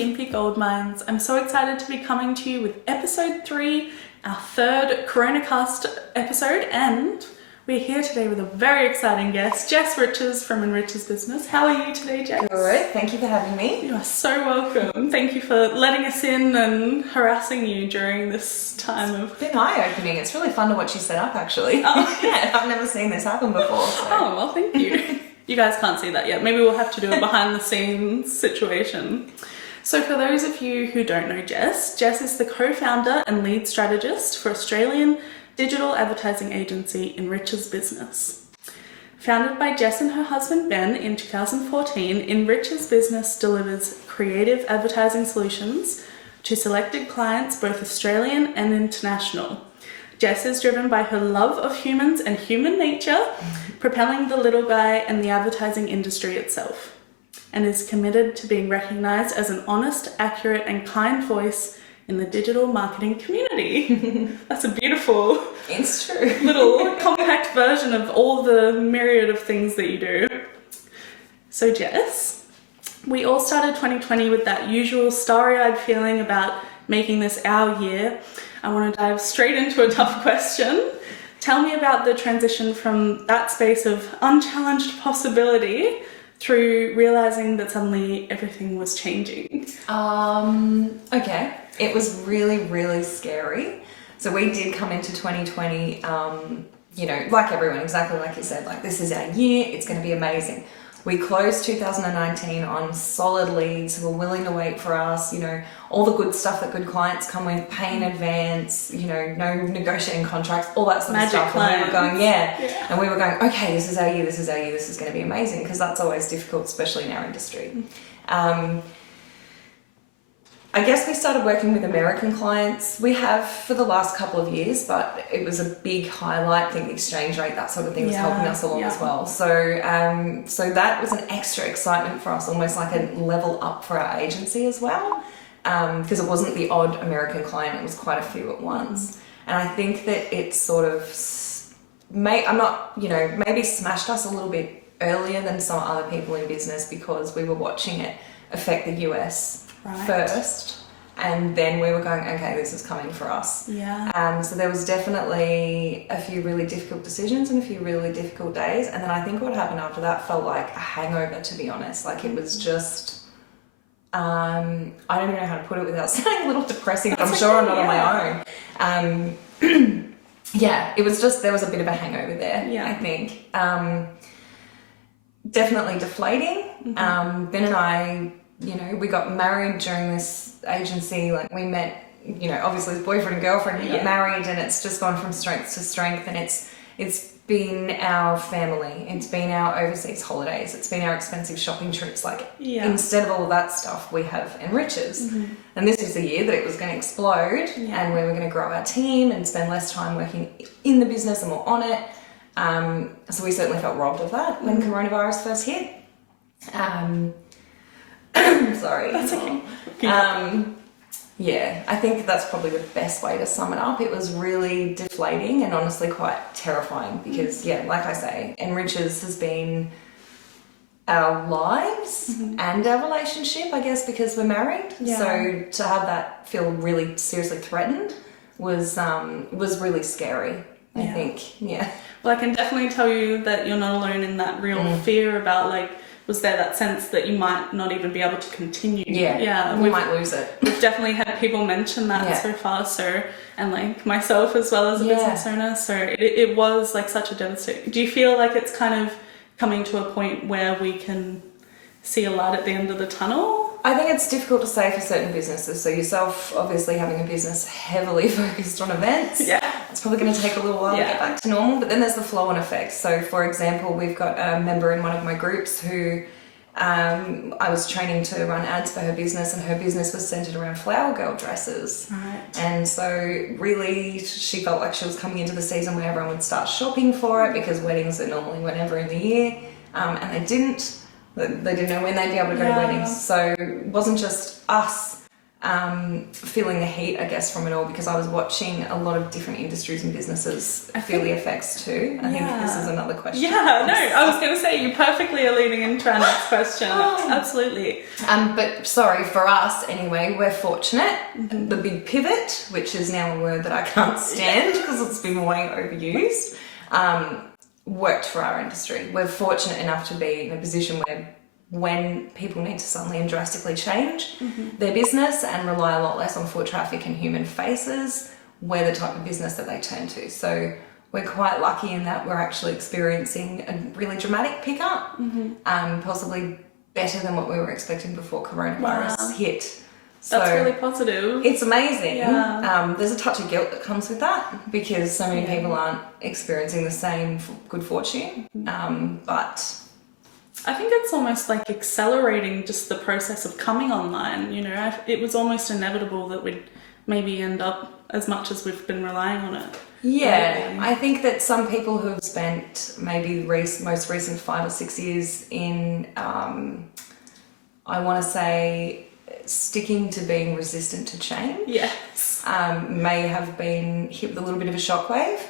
Gympie Gold Mines. I'm so excited to be coming to you with episode 3, our third CoronaCast episode, and we're here today with a very exciting guest, Jess Riches from Enriches Business. How are you today, Jess? Good, thank you for having me. You are so welcome. Thank you for letting us in and harassing you during this time of... It's been eye-opening. It's really fun to watch you set up, actually. Oh. Yeah, I've never seen this happen before. So. Oh, well, thank you. You guys can't see that yet. Maybe we'll have to do a behind-the-scenes situation. So for those of you who don't know Jess is the co-founder and lead strategist for Australian digital advertising agency Enriches Business. Founded by Jess and her husband Ben in 2014, Enriches Business delivers creative advertising solutions to selected clients, both Australian and international. Jess is driven by her love of humans and human nature, propelling the little guy and the advertising industry itself, and is committed to being recognised as an honest, accurate and kind voice in the digital marketing community. That's a beautiful, it's true, little compact version of all the myriad of things that you do. So Jess, we all started 2020 with that usual starry-eyed feeling about making this our year. I want to dive straight into a tough question. Tell me about the transition from that space of unchallenged possibility through realizing that suddenly everything was changing. Okay. It was really, really scary. So we did come into 2020, you know, like everyone, exactly like you said, like this is our year, it's going to be amazing. We closed 2019 on solid leads who were willing to wait for us, you know, all the good stuff that good clients come with, pay in advance, you know, no negotiating contracts, all that sort of stuff. Clients. And we were going, yeah. And we were going, okay, this is our year, this is our year, this is going to be amazing, because that's always difficult, especially in our industry. I guess we started working with American clients. We have for the last couple of years, but it was a big highlight. I think the exchange rate, that sort of thing was helping us along as well. So so that was an extra excitement for us, almost like a level up for our agency as well, because it wasn't the odd American client, it was quite a few at once. And I think that it sort of, maybe smashed us a little bit earlier than some other people in business, because we were watching it affect the US first, and then we were going, okay, this is coming for us. So there was definitely a few really difficult decisions and a few really difficult days, and then I think what happened after that felt like a hangover, to be honest. Like it was just I don't even know how to put it without sounding a little depressing, but I'm sure I'm not on my own. It was just, there was a bit of a hangover there. I think definitely deflating. Ben and I, you know, we got married during this agency. Like we met, you know, obviously as boyfriend and girlfriend, we got married, and it's just gone from strength to strength. And it's been our family. It's been our overseas holidays. It's been our expensive shopping trips. Like instead of all of that stuff, we have Enriches. And this was the year that it was going to explode, and we were going to grow our team and spend less time working in the business and more on it. So we certainly felt robbed of that when coronavirus first hit. Sorry. That's okay. I think that's probably the best way to sum it up. It was really deflating and honestly quite terrifying, because like I say, Enriches has been our lives and our relationship, I guess, because we're married. So to have that feel really seriously threatened was really scary, I think. Well, I can definitely tell you that you're not alone in that real fear about, like, was there that sense that you might not even be able to continue? We might lose it. We've definitely had people mention that so far, and like myself as well as a business owner, so it was like such a devastating. Do you feel like it's kind of coming to a point where we can see a light at the end of the tunnel? I think it's difficult to say for certain businesses. So yourself, obviously having a business heavily focused on events, it's probably going to take a little while to get back to normal. But then there's the flow-on effect. So for example, we've got a member in one of my groups who I was training to run ads for her business, and her business was centered around flower girl dresses. And so really she felt like she was coming into the season where everyone would start shopping for it, because weddings are normally whenever in the year, and they didn't know when they'd be able to go to weddings. So it wasn't just us feeling the heat, I guess, from it all, because I was watching a lot of different industries and businesses feel the effects too. I think this is another question. Yeah, no, I was going to say you perfectly are leading into our next question. Absolutely. But sorry, for us anyway, we're fortunate. The big pivot, which is now a word that I can't stand because it's been way overused, worked for our industry. We're fortunate enough to be in a position where when people need to suddenly and drastically change their business and rely a lot less on foot traffic and human faces, we're the type of business that they turn to. So we're quite lucky in that we're actually experiencing a really dramatic pickup, possibly better than what we were expecting before coronavirus hit. So that's really positive. It's amazing. There's a touch of guilt that comes with that because so many people aren't experiencing the same good fortune, but I think it's almost like accelerating just the process of coming online. You know, it was almost inevitable that we'd maybe end up as much as we've been relying on it. Yeah, I think that some people who have spent maybe most recent 5 or 6 years in, I want to say, sticking to being resistant to change, may have been hit with a little bit of a shockwave.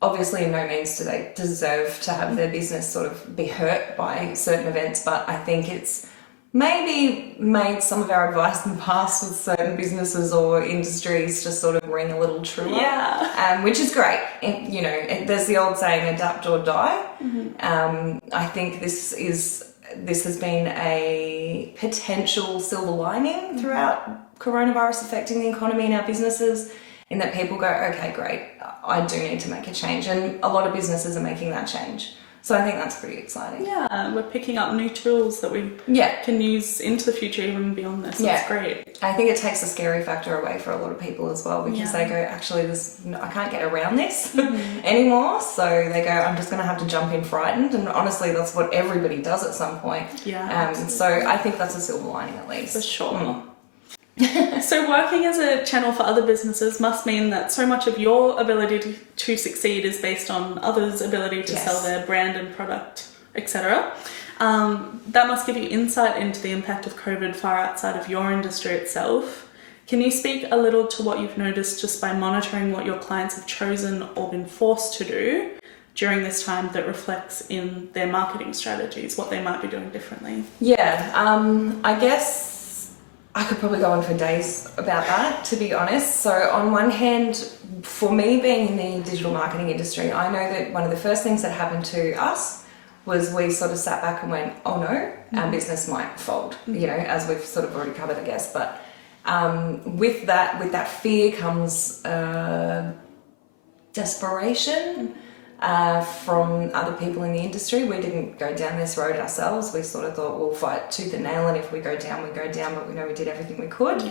Obviously, in no means do they deserve to have their business sort of be hurt by certain events, but I think it's maybe made some of our advice in the past with certain businesses or industries just sort of ring a little truer, which is great. You know, there's the old saying, adapt or die. I think this has been a potential silver lining throughout coronavirus affecting the economy and our businesses, in that people go, okay, great, I do need to make a change. And a lot of businesses are making that change. So I think that's pretty exciting. Yeah, we're picking up new tools that we can use into the future, even beyond this. That's great. I think it takes the scary factor away for a lot of people as well, because they go, actually, I can't get around this anymore. So they go, I'm just going to have to jump in frightened. And honestly, that's what everybody does at some point. So I think that's a silver lining at least. For sure. So working as a channel for other businesses must mean that so much of your ability to succeed is based on others' ability to sell their brand and product, etc. That must give you insight into the impact of COVID far outside of your industry itself. Can you speak a little to what you've noticed just by monitoring what your clients have chosen or been forced to do during this time that reflects in their marketing strategies, what they might be doing differently? I guess I could probably go on for days about that, to be honest. So on one hand, for me being in the digital marketing industry, I know that one of the first things that happened to us was we sort of sat back and went, oh no, our business might fold, you know, as we've sort of already covered, I guess. But with that fear comes desperation from other people in the industry. We didn't go down this road ourselves. We sort of thought we'll fight tooth and nail, and if we go down, we go down, but we know we did everything we could.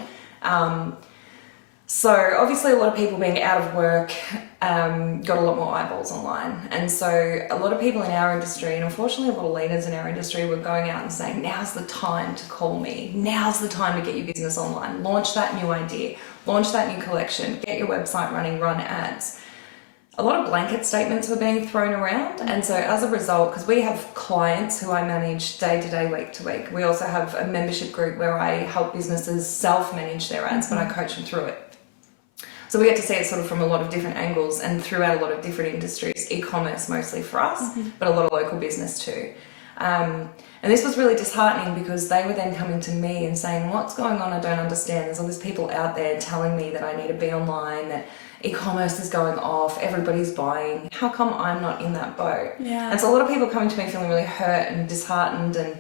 So obviously a lot of people being out of work got a lot more eyeballs online, and so a lot of people in our industry, and unfortunately a lot of leaders in our industry, were going out and saying, now's the time to call me, now's the time to get your business online, launch that new idea, launch that new collection, get your website running, run ads. A lot of blanket statements were being thrown around, and so as a result, because we have clients who I manage day to day, week to week, we also have a membership group where I help businesses self-manage their ads, but I coach them through it. So we get to see it sort of from a lot of different angles and throughout a lot of different industries, e-commerce mostly for us, but a lot of local business too. And this was really disheartening because they were then coming to me and saying, what's going on? I don't understand. There's all these people out there telling me that I need to be online, that e-commerce is going off, everybody's buying. How come I'm not in that boat? And so a lot of people coming to me feeling really hurt and disheartened and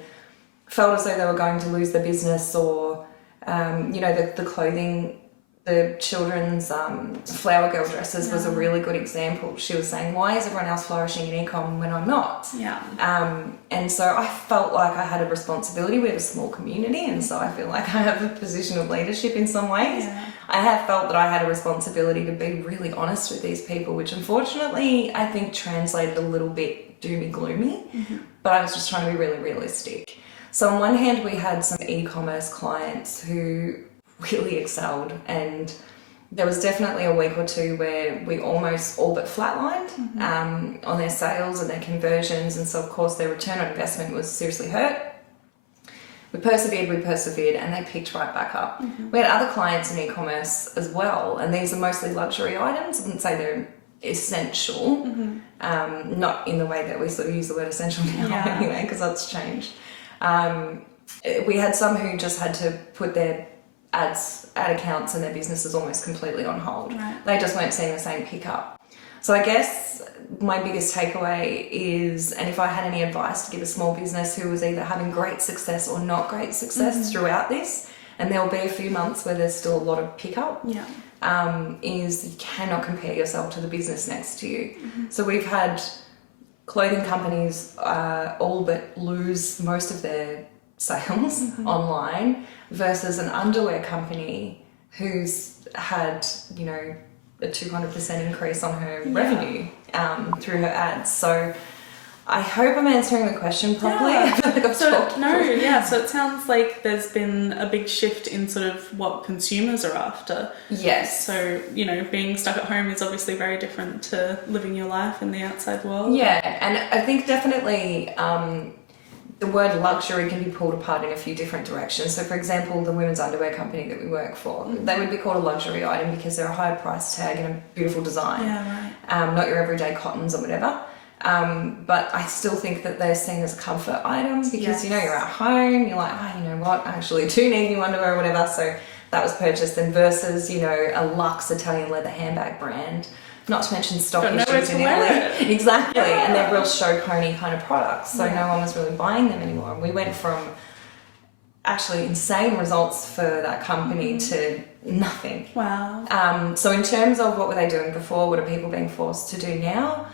felt as though they were going to lose their business, or, you know, the clothing, the children's flower girl dresses was a really good example. She was saying, why is everyone else flourishing in e-com when I'm not? And so I felt like I had a responsibility. We have a small community, and so I feel like I have a position of leadership in some ways. I have felt that I had a responsibility to be really honest with these people, which unfortunately I think translated a little bit doomy gloomy, but I was just trying to be really realistic. So on one hand, we had some e-commerce clients who really excelled, and there was definitely a week or two where we almost all but flatlined on their sales and their conversions, and so of course their return on investment was seriously hurt. we persevered, and they picked right back up. We had other clients in e-commerce as well, and these are mostly luxury items. I wouldn't say they're essential, not in the way that we sort of use the word essential now anyway, because that's changed. We had some who just had to put their ad accounts and their businesses almost completely on hold. Right. They just weren't seeing the same pickup. So I guess my biggest takeaway is, and if I had any advice to give a small business who was either having great success or not great success throughout this, and there'll be a few months where there's still a lot of pickup, is you cannot compare yourself to the business next to you. So we've had clothing companies all but lose most of their sales online versus an underwear company who's had, you know, a 200% increase on her revenue through her ads. So I hope I'm answering the question properly. I feel like I've talked. So it sounds like there's been a big shift in sort of what consumers are after. Yes. So, you know, being stuck at home is obviously very different to living your life in the outside world. Yeah, and I think definitely the word luxury can be pulled apart in a few different directions. So for example, the women's underwear company that we work for, they would be called a luxury item because they're a higher price tag and a beautiful design. Yeah, right. Not your everyday cottons or whatever. But I still think that they're seen as comfort items because, you know, you're at home, you're like, oh, you know what, I actually do need new underwear or whatever. So that was purchased then versus, you know, a luxe Italian leather handbag brand. Not to mention stock issues in Italy. Exactly. Yeah. And they're real show pony kind of products. So no one was really buying them anymore. And we went from actually insane results for that company to nothing. Wow. So in terms of what were they doing before, what are people being forced to do now?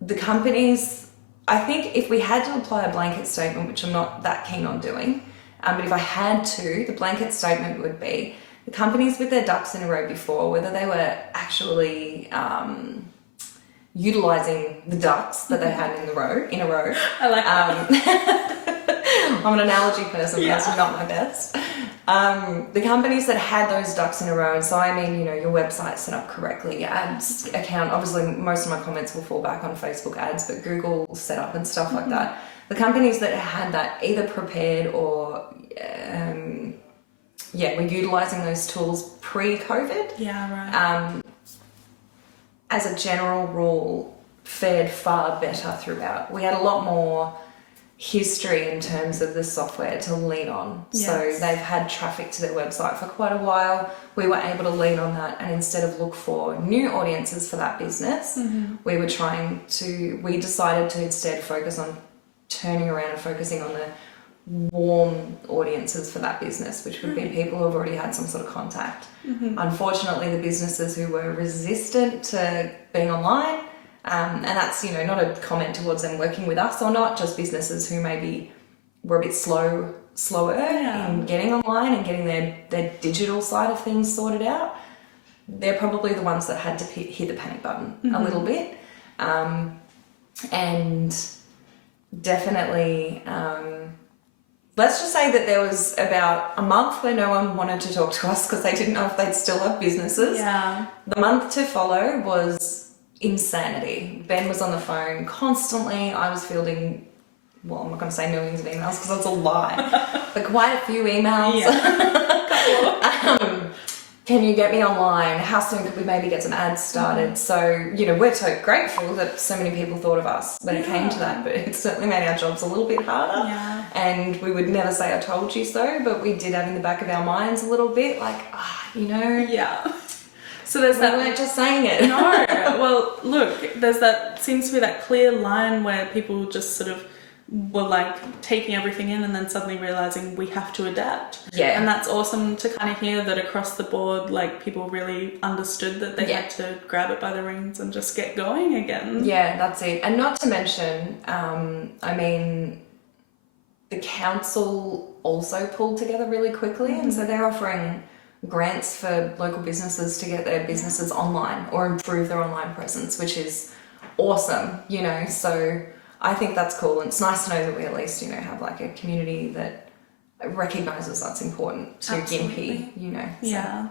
The companies, I think if we had to apply a blanket statement, which I'm not that keen on doing, but if I had to, the blanket statement would be the companies with their ducks in a row before, whether they were actually utilising the ducks that they had in a row. I like I'm an analogy person, but that's not my best. The companies that had those ducks in a row, and so I mean, you know, your website set up correctly, your ads account, obviously most of my comments will fall back on Facebook ads, but Google set up and stuff like that. The companies that had that either prepared or were utilising those tools pre-COVID. Yeah, right. As a general rule, fared far better throughout. We had a lot more history in terms of the software to lean on. Yes. So they've had traffic to their website for quite a while. We were able to lean on that, and instead of look for new audiences for that business, we decided to instead focus on turning around and focusing on the warm audiences for that business, which would be people who have already had some sort of contact. Unfortunately, the businesses who were resistant to being online, and that's, you know, not a comment towards them working with us or not, just businesses who maybe were a bit slower in getting online and getting their digital side of things sorted out. They're probably the ones that had to hit the panic button a little bit. And definitely, let's just say that there was about a month where no one wanted to talk to us because they didn't know if they'd still have businesses. Yeah. The month to follow was insanity. Ben was on the phone constantly. I was fielding, well, I'm not going to say millions of emails because that's a lie, but quite a few emails. Can you get me online? How soon could we maybe get some ads started? So, you know, we're so grateful that so many people thought of us when it came to that, but it certainly made our jobs a little bit harder. Yeah. And we would never say, I told you so, but we did have in the back of our minds a little bit like, you know. Yeah. So there's that. We weren't just saying it. No. Well, look, seems to be that clear line where people just sort of were like taking everything in and then suddenly realizing we have to adapt. Yeah. And that's awesome to kind of hear that across the board, like people really understood that they had to grab it by the reins and just get going again. Yeah, that's it. And not to mention, I mean, the council also pulled together really quickly, and so they're offering grants for local businesses to get their businesses online or improve their online presence, which is awesome, you know. So I think that's cool, and it's nice to know that we at least, you know, have like a community that recognises that's important to Gympie, you know. So. Yeah.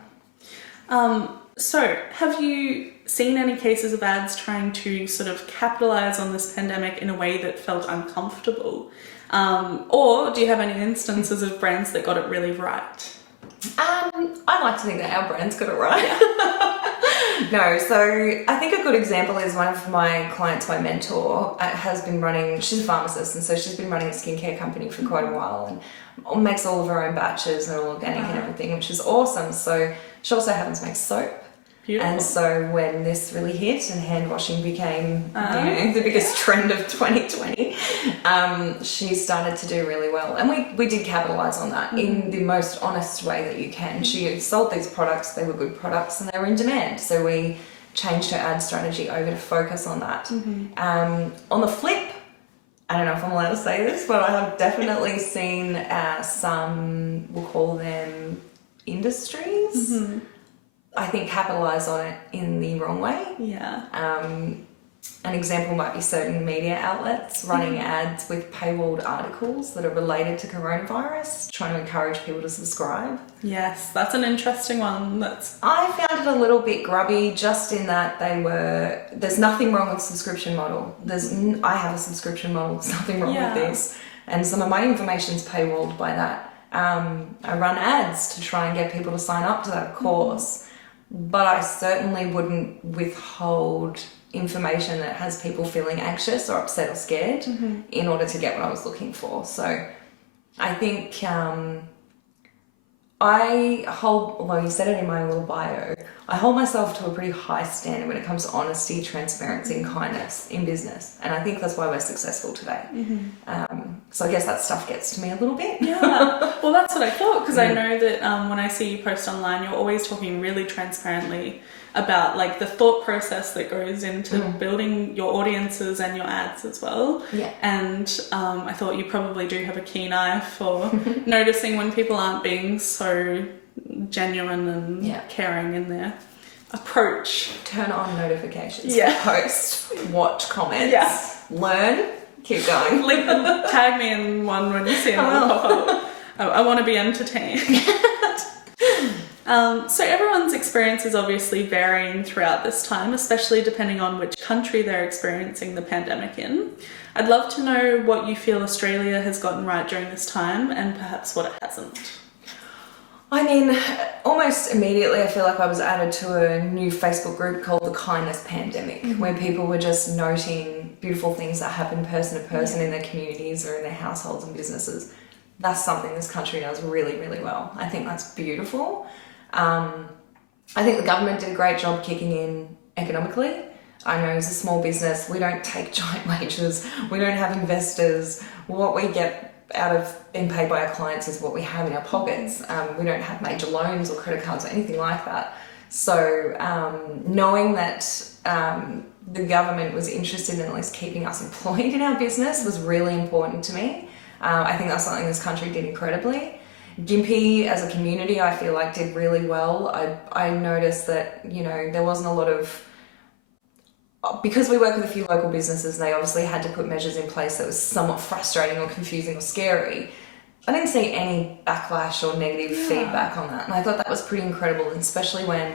So have you seen any cases of ads trying to sort of capitalise on this pandemic in a way that felt uncomfortable? Or do you have any instances of brands that got it really right? I like to think that our brand's got it right. No, so I think a good example is one of my clients, my mentor, has been running, she's a pharmacist, and so she's been running a skincare company for quite a while and makes all of her own batches and all organic and everything, which is awesome. So she also happens to make soap. Beautiful. And so when this really hit and hand washing became the biggest trend of 2020, she started to do really well. And we did capitalize on that in the most honest way that you can. She had sold these products, they were good products and they were in demand. So we changed her ad strategy over to focus on that. On the flip, I don't know if I'm allowed to say this, but I have definitely seen some, we'll call them industries, I think capitalize on it in the wrong way. Yeah. An example might be certain media outlets running ads with paywalled articles that are related to coronavirus, trying to encourage people to subscribe. Yes, that's an interesting one. I found it a little bit grubby, just in that there's nothing wrong with subscription model. I have a subscription model, there's nothing wrong with this. And some of my information's paywalled by that. I run ads to try and get people to sign up to that course. But I certainly wouldn't withhold information that has people feeling anxious or upset or scared in order to get what I was looking for. So I think you said it in my little bio, I hold myself to a pretty high standard when it comes to honesty, transparency and kindness in business. And I think that's why we're successful today. So I guess that stuff gets to me a little bit. Yeah, well that's what I thought, because I know that when I see you post online, you're always talking really transparently about like the thought process that goes into building your audiences and your ads as well. Yeah. And I thought you probably do have a keen eye for noticing when people aren't being so genuine and caring in their approach. Turn on notifications. Yeah. Post, watch comments. Yeah. Learn. Keep going. Link them, tag me in one when you see them pop up. I want to be entertained. So everyone's experience is obviously varying throughout this time, especially depending on which country they're experiencing the pandemic in. I'd love to know what you feel Australia has gotten right during this time and perhaps what it hasn't. I mean, almost immediately I feel like I was added to a new Facebook group called the Kindness Pandemic, where people were just noting beautiful things that happen person to person in their communities or in their households and businesses. That's something this country does really, really well. I think that's beautiful. I think the government did a great job kicking in economically. I know as a small business, we don't take giant wages. We don't have investors. What we get out of being paid by our clients is what we have in our pockets. We don't have major loans or credit cards or anything like that. So knowing that the government was interested in at least keeping us employed in our business was really important to me. I think that's something this country did incredibly. Gympie as a community, I feel like did really well. I noticed that, there wasn't a lot of, because we work with a few local businesses and they obviously had to put measures in place that was somewhat frustrating or confusing or scary. I didn't see any backlash or negative feedback on that. And I thought that was pretty incredible, and especially when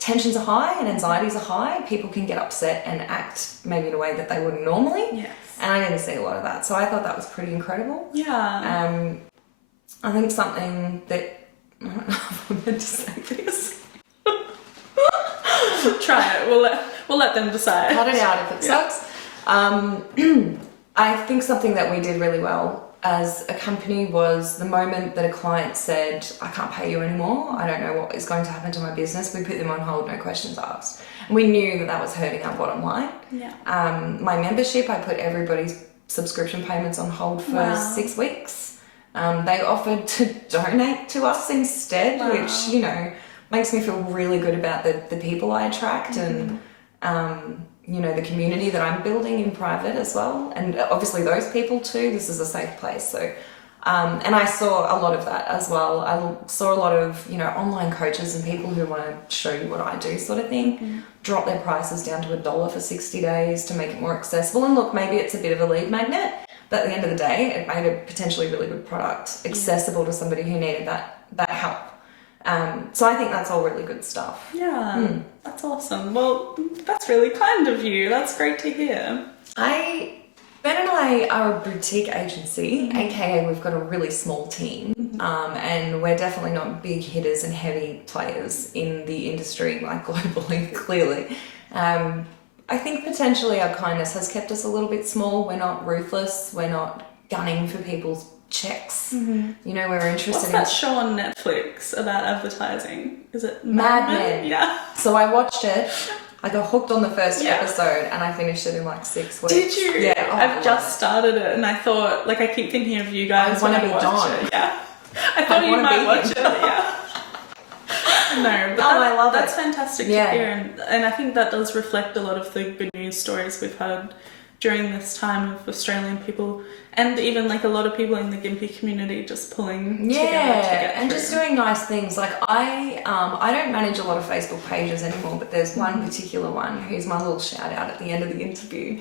tensions are high and anxieties are high, people can get upset and act maybe in a way that they wouldn't normally. Yes. And I didn't see a lot of that. So I thought that was pretty incredible. Yeah. I think something that, I don't know if I'm meant to say this. Try it. We'll let them decide. Cut it out if it sucks. I think something that we did really well as a company was the moment that a client said, I can't pay you anymore, I don't know what is going to happen to my business, we put them on hold, no questions asked. And we knew that that was hurting our bottom line. Yeah. My membership, I put everybody's subscription payments on hold for 6 weeks. They offered to donate to us instead, which, makes me feel really good about the people I attract and, the community that I'm building in private as well. And obviously those people too, this is a safe place. So, and I saw a lot of that as well. I saw a lot of, online coaches and people who want to show you what I do sort of thing, drop their prices down to $1 for 60 days to make it more accessible. And look, maybe it's a bit of a lead magnet, but at the end of the day, it made a potentially really good product accessible to somebody who needed that help. So I think that's all really good stuff. Yeah, that's awesome. Well, that's really kind of you. That's great to hear. I Ben and I are a boutique agency, aka we've got a really small team, and we're definitely not big hitters and heavy players in the industry, like globally, clearly. I think potentially our kindness has kept us a little bit small. We're not ruthless. We're not gunning for people's checks. You know, we're interested What's in... that show on Netflix about advertising? Is it Mad Men? Yeah. So I watched it. I got hooked on the first Yeah. episode and I finished it in like 6 weeks. Did you? Yeah. I've just started it and I thought, like, I keep thinking of you guys I when wanna I be watch Dawn. it. Yeah. I thought you wanna might be watch him. it. Yeah. No, but I love that's it. fantastic Yeah. to hear, and I think that does reflect a lot of the good news stories we've had during this time of Australian people, and even like a lot of people in the Gympie community just pulling together to get and through. just doing nice things. Like I don't manage a lot of Facebook pages anymore, but there's one particular one who's my little shout out at the end of the interview.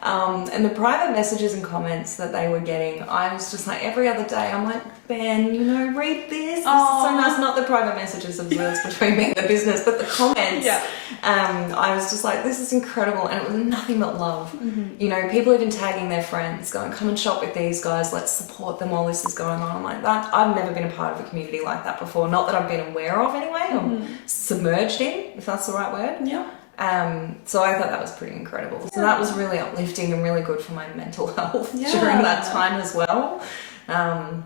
And the private messages and comments that they were getting, I was just like, every other day, I'm like, Ben, you know, read this. This is so nice. Not the private messages of words between me and the business, but the comments. Yeah. I was just like, this is incredible. And it was nothing but love. You know, people even tagging their friends, going, come and shop with these guys. Let's support them while this is going on. I'm like, that. I've never been a part of a community like that before. Not that I've been aware of anyway, or submerged in, if that's the right word. Yeah. So I thought that was pretty incredible. So that was really uplifting and really good for my mental health Yeah. during that time as well. Trying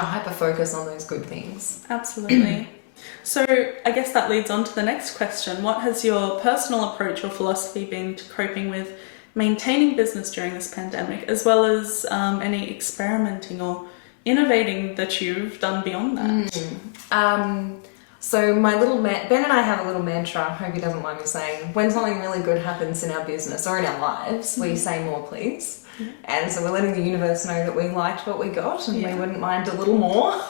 to hyper focus on those good things. Absolutely. So I guess that leads on to the next question. What has your personal approach or philosophy been to coping with maintaining business during this pandemic, as well as any experimenting or innovating that you've done beyond that? So my little Ben and I have a little mantra, I hope he doesn't mind me saying, when something really good happens in our business or in our lives, we say more please. And so we're letting the universe know that we liked what we got and we wouldn't mind a little more.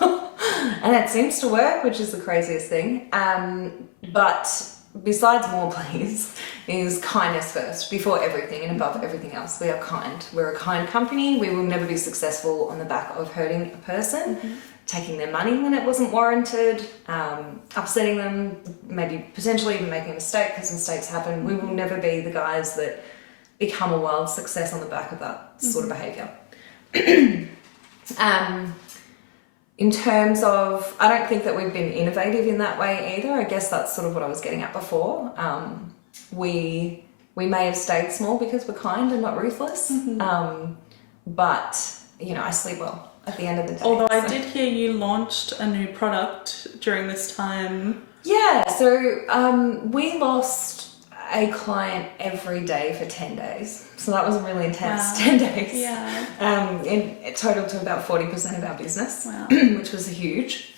And it seems to work, which is the craziest thing. But besides more please is kindness first, before everything and above everything else. We are kind. We're a kind company. We will never be successful on the back of hurting a person, taking their money when it wasn't warranted, upsetting them, maybe potentially even making a mistake, because mistakes happen. We will never be the guys that become a wild success on the back of that sort of behaviour. In terms of, I don't think that we've been innovative in that way either. I guess that's sort of what I was getting at before. We may have stayed small because we're kind and not ruthless, but you know, I sleep well at the end of the day. Although I did hear you launched a new product during this time. Yeah, so we lost a client every day for 10 days. So that was a really intense 10 days. Yeah. And it totaled to about 40% of our business, Wow. which was huge.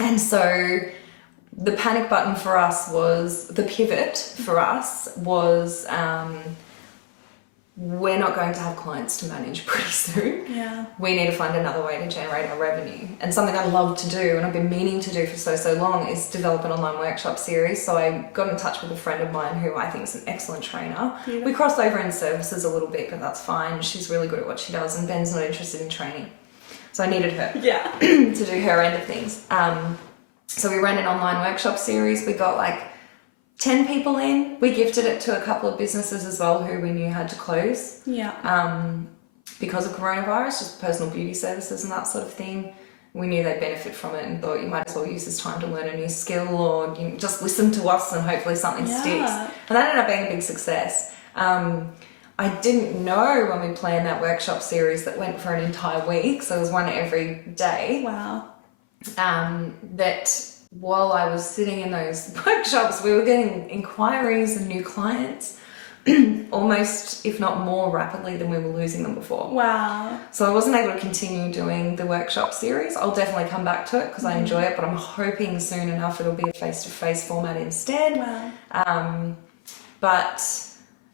And so the panic button for us was, the pivot for us was, we're not going to have clients to manage pretty soon. Yeah. We need to find another way to generate our revenue. And something I love to do, and I've been meaning to do for so long, is develop an online workshop series. So I got in touch with a friend of mine who I think is an excellent trainer. Yeah. We crossed over in services a little bit, but that's fine. She's really good at what she does, and Ben's not interested in training. So I needed her Yeah. to do her end of things. So we ran an online workshop series. We got like 10 people in. We gifted it to a couple of businesses as well who we knew had to close because of coronavirus, just personal beauty services and that sort of thing. We knew they'd benefit from it and thought you might as well use this time to learn a new skill, or you know, just listen to us and hopefully something sticks. And that ended up being a big success. I didn't know when we planned that workshop series that went for an entire week, so there was one every day. Wow. That while I was sitting in those workshops, we were getting inquiries and new clients almost, if not more rapidly than we were losing them before. Wow. So I wasn't able to continue doing the workshop series. I'll definitely come back to it because I enjoy it, but I'm hoping soon enough it'll be a face-to-face format instead. Wow. But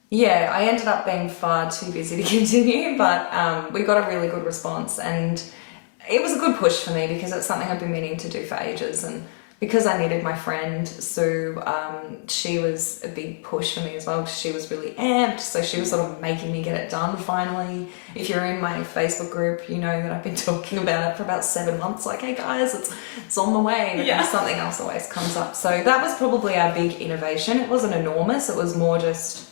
yeah, I ended up being far too busy to continue, but we got a really good response, and it was a good push for me because it's something I've been meaning to do for ages, and because I needed my friend Sue, she was a big push for me as well because she was really amped, so she was sort of making me get it done finally. If you're in my Facebook group, you know that I've been talking about it for about 7 months, like, hey guys, it's on the way, and then something else always comes up. So that was probably our big innovation. It wasn't enormous, it was more just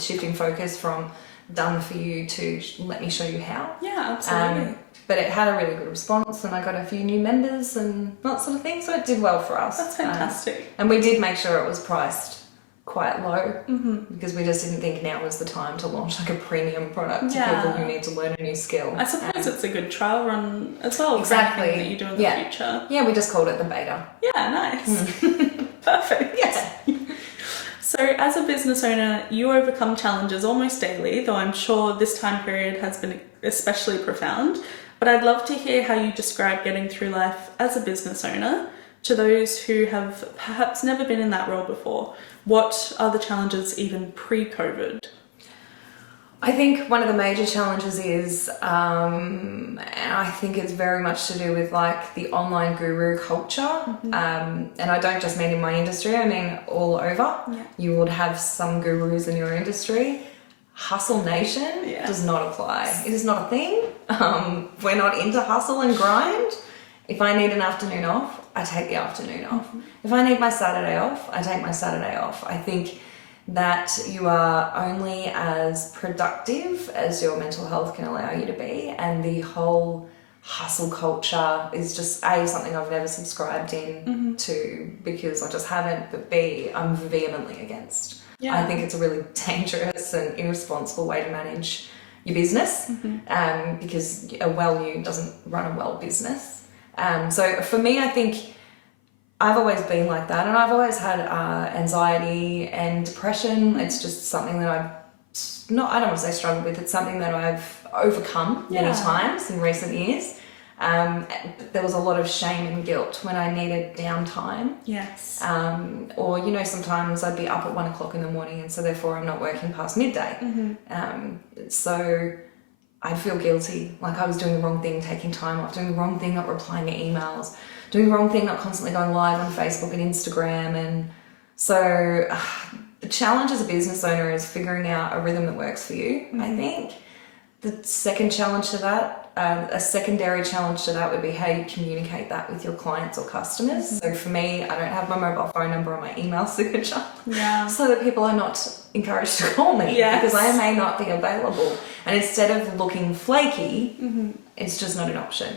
shifting focus from done for you to let me show you how. Yeah, absolutely. But it had a really good response, and I got a few new members and that sort of thing, so it did well for us. That's fantastic. And we did make sure it was priced quite low, because we just didn't think now was the time to launch like a premium product to people who need to learn a new skill. I suppose it's a good trial run as well. Exactly. That you do in the future. Yeah, we just called it the beta. Yeah, nice. Perfect. Yeah. So as a business owner, you overcome challenges almost daily, though I'm sure this time period has been especially profound. But I'd love to hear how you describe getting through life as a business owner to those who have perhaps never been in that role before. What are the challenges even pre-COVID? I think one of the major challenges is, and I think it's very much to do with like the online guru culture. And I don't just mean in my industry, I mean all over. Yeah. You would have some gurus in your industry. Hustle nation does not apply. It is not a thing. We're not into hustle and grind. If I need an afternoon off, I take the afternoon off. If I need my Saturday off, I take my Saturday off. I think that you are only as productive as your mental health can allow you to be, and the whole hustle culture is just something I've never subscribed in to, because I just haven't, but B, I'm vehemently against. I think it's a really dangerous and irresponsible way to manage your business, because a well you doesn't run a well business. So for me, I think I've always been like that, and I've always had anxiety and depression. It's just something that I don't want to say struggled with, it's something that I've overcome many times in recent years. There was a lot of shame and guilt when I needed downtime. Yes. Or, sometimes I'd be up at 1 o'clock in the morning, and so therefore I'm not working past midday. So I'd feel guilty, like I was doing the wrong thing, taking time off, doing the wrong thing, not replying to emails, doing the wrong thing, not constantly going live on Facebook and Instagram. And so the challenge as a business owner is figuring out a rhythm that works for you, I think. The second challenge to that, a secondary challenge to that would be how you communicate that with your clients or customers. So for me, I don't have my mobile phone number on my email signature, so that people are not encouraged to call me because I may not be available. And instead of looking flaky, it's just not an option.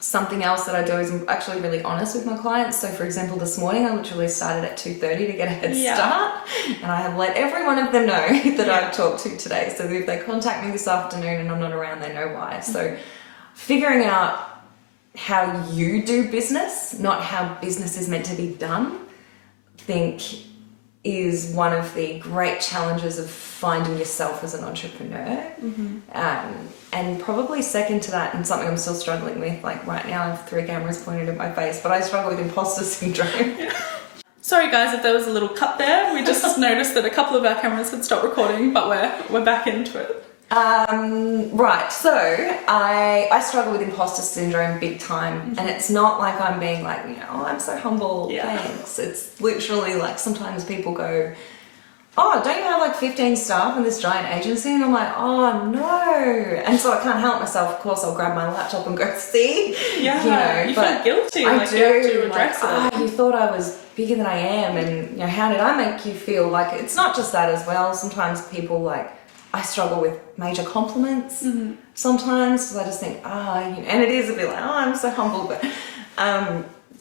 Something else that I do is I'm actually really honest with my clients. So for example, this morning I literally started at 2:30 to get a head start, and I have let every one of them know that I've talked to today, so that if they contact me this afternoon and I'm not around, they know why. So figuring out how you do business, not how business is meant to be done, I think is one of the great challenges of finding yourself as an entrepreneur. And probably second to that, and something I'm still struggling with, like right now I have 3 cameras pointed at my face, but I struggle with imposter syndrome. Sorry guys if there was a little cut there. We just noticed that a couple of our cameras had stopped recording, but we're back into it. Right, so I struggle with imposter syndrome big time, and it's not like I'm being like, I'm so humble, thanks. It's literally like sometimes people go, oh, don't you have like 15 staff in this giant agency? And I'm like, oh no. And so I can't help myself. Of course, I'll grab my laptop and go see. Yeah, you feel guilty. I like do. You have to address it. You thought I was bigger than I am, and how did I make you feel? Like, it's not just that as well. Sometimes people I struggle with major compliments sometimes, because I just think, and it is a bit like, I'm so humble, but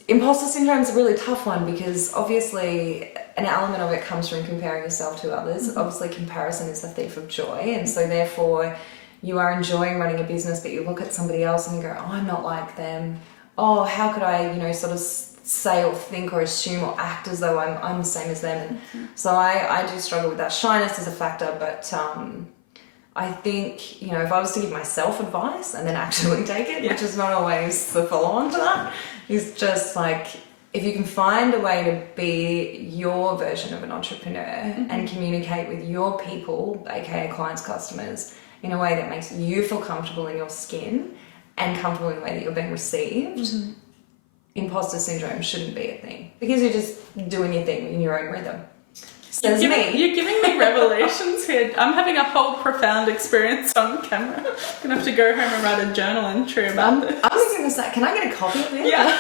imposter syndrome is a really tough one, because obviously an element of it comes from comparing yourself to others. Obviously comparison is the thief of joy, and so therefore you are enjoying running a business, but you look at somebody else and you go, oh, I'm not like them. Oh, how could I, sort of say or think or assume or act as though I'm the same as them. And so I do struggle with that. Shyness is a factor, but I think, if I was to give myself advice and then actually take it, which is not always the follow-on to that, is just like, if you can find a way to be your version of an entrepreneur and communicate with your people, aka clients, customers, in a way that makes you feel comfortable in your skin and comfortable in the way that you're being received, imposter syndrome shouldn't be a thing, because you're just doing your thing in your own rhythm. Says You're giving me revelations here. I'm having a whole profound experience on camera. I'm gonna have to go home and write a journal entry about this. I was gonna say, can I get a copy of this? Yeah.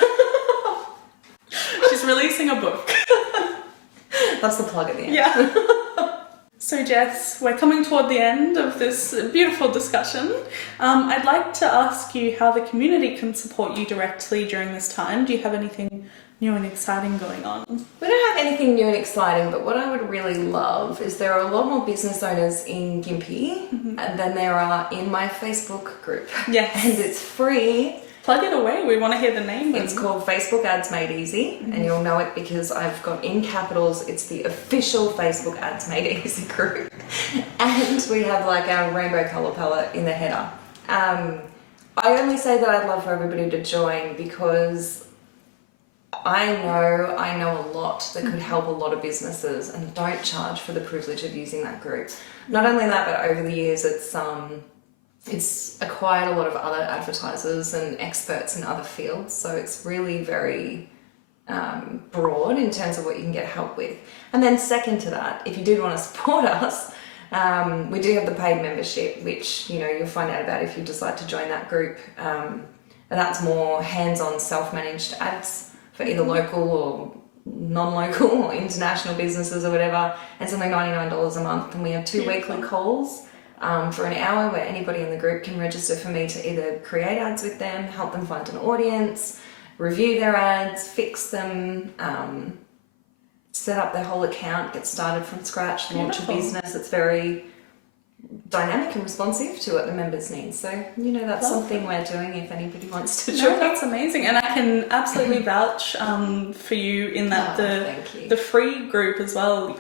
She's releasing a book. That's the plug at the end. Yeah. So So Jess, we're coming toward the end of this beautiful discussion. I'd like to ask you how the community can support you directly during this time. Do you have anything new and exciting going on? We don't have anything new and exciting, but what I would really love is there are a lot more business owners in Gympie than there are in my Facebook group. Yes. And it's free. Plug it away. We want to hear the name. It's called Facebook Ads Made Easy, and you'll know it because I've got in capitals, it's the official Facebook Ads Made Easy group. And we have like our rainbow colour palette in the header. I only say that I'd love for everybody to join because I know a lot that could help a lot of businesses and don't charge for the privilege of using that group. Not only that, but over the years it's acquired a lot of other advertisers and experts in other fields, so it's really very broad in terms of what you can get help with. And then second to that, if you did want to support us, we do have the paid membership, which you'll find out about if you decide to join that group. And that's more hands-on self-managed ads for either local or non-local or international businesses or whatever. It's only $99 a month, and we have 2 weekly calls for an hour where anybody in the group can register for me to either create ads with them, help them find an audience, review their ads, fix them, set up their whole account, get started from scratch, launch a business. It's very dynamic and responsive to what the members need. So, that's something we're doing if anybody wants to join. No, that's amazing. And I can absolutely vouch for you in that the free group as well.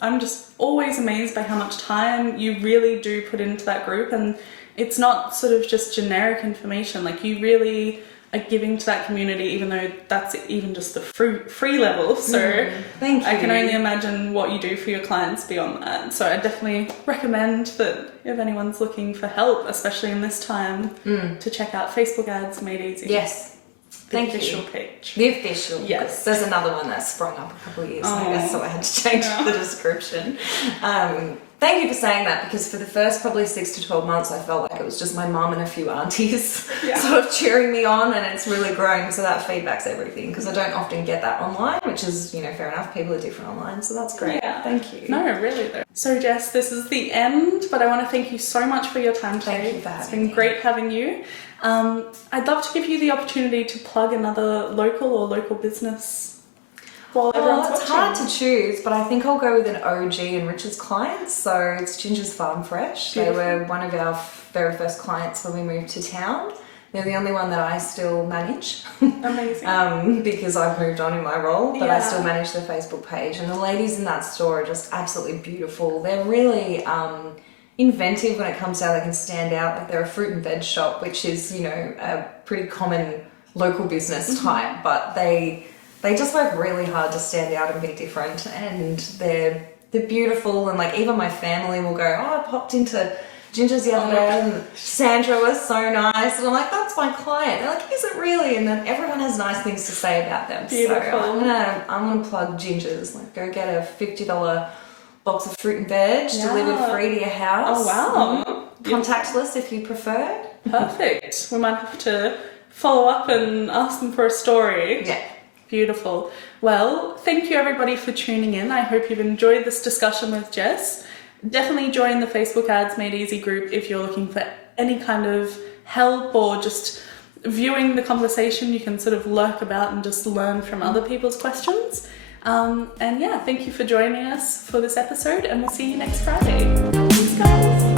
I'm just always amazed by how much time you really do put into that group, and it's not sort of just generic information. Like, you really are giving to that community, even though that's even just the free level. So thank you. I can only imagine what you do for your clients beyond that. So I definitely recommend that if anyone's looking for help, especially in this time, to check out Facebook Ads Made Easy. Yes. The official page. The official. Yes. There's another one that sprung up a couple of years ago, so I had to change the description. Thank you for saying that, because for the first probably 6 to 12 months, I felt like it was just my mum and a few aunties sort of cheering me on, and it's really grown. So that feedback's everything, because I don't often get that online, which is, fair enough. People are different online, so that's great. Yeah. Thank you. No, really though. So Jess, this is the end, but I want to thank you so much for your time today. Thank you for having me. It's been great having you. I'd love to give you the opportunity to plug another local business while everyone's watching. It's hard to choose, but I think I'll go with an OG Enriches client. So it's Ginger's Farm Fresh. Beautiful. They were one of our very first clients when we moved to town. They're the only one that I still manage. Amazing. Because I've moved on in my role, but I still manage their Facebook page. And the ladies in that store are just absolutely beautiful. They're really inventive when it comes to how they can stand out. Like, they're a fruit and veg shop, which is, a pretty common local business type, but they just work really hard to stand out and be different, and they're beautiful. And like, even my family will go, I popped into Ginger's the other day and Sandra was so nice, and I'm like, that's my client. They're like, is it really? And then everyone has nice things to say about them. Beautiful. So I'm gonna plug Ginger's. Like, go get a $50 box of fruit and veg delivered free to your house. Oh wow. Contactless if you prefer. Perfect. We might have to follow up and ask them for a story. Yeah. Beautiful. Well, thank you everybody for tuning in. I hope you've enjoyed this discussion with Jess. Definitely join the Facebook Ads Made Easy group if you're looking for any kind of help, or just viewing the conversation. You can sort of lurk about and just learn from other people's questions. And thank you for joining us for this episode, and we'll see you next Friday. Thanks, guys.